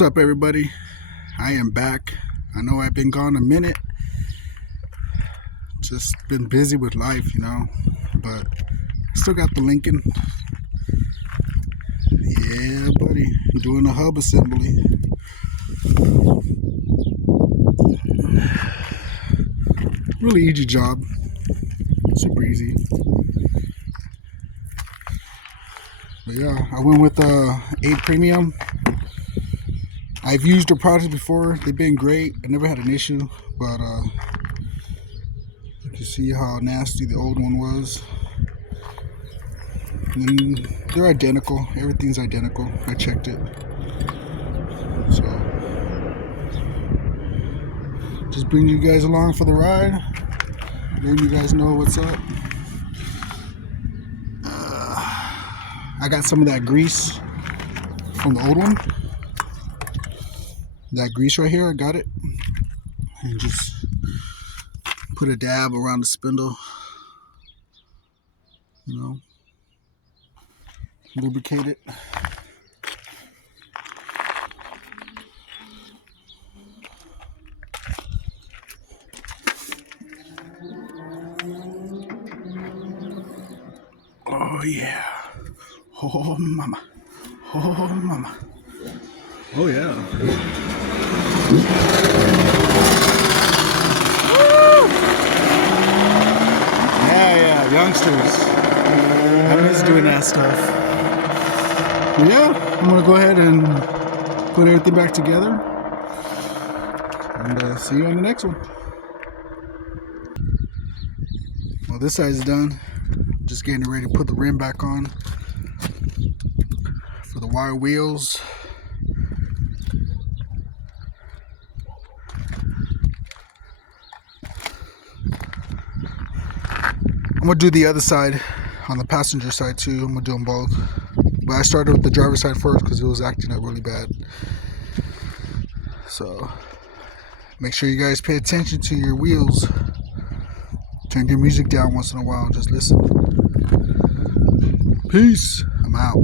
What's up, everybody? I am back. I know I've been gone a minute. Just been busy with life, but still got the Lincoln. Yeah, buddy. Doing a hub assembly. Really easy job. Super easy. But yeah, I went with 8 Premium. I've used their products before. They've been great. I never had an issue, but you can see how nasty the old one was. And they're identical. Everything's identical. I checked it. So just bring you guys along for the ride. Letting you guys know what's up. I got some of that grease from the old one. That grease right here, I got it. And just put a dab around the spindle. Lubricate it. Oh yeah. Oh mama. Oh mama. Oh yeah. Yeah, youngsters. I miss doing that stuff. But yeah, I'm gonna go ahead and put everything back together. And see you on the next one. Well, this side's done. Just getting ready to put the rim back on for the wire wheels. I'm gonna do the other side on the passenger side too. I'm gonna do them both. But I started with the driver's side first because it was acting up really bad. So make sure you guys pay attention to your wheels. Turn your music down once in a while. Just listen. Peace. I'm out.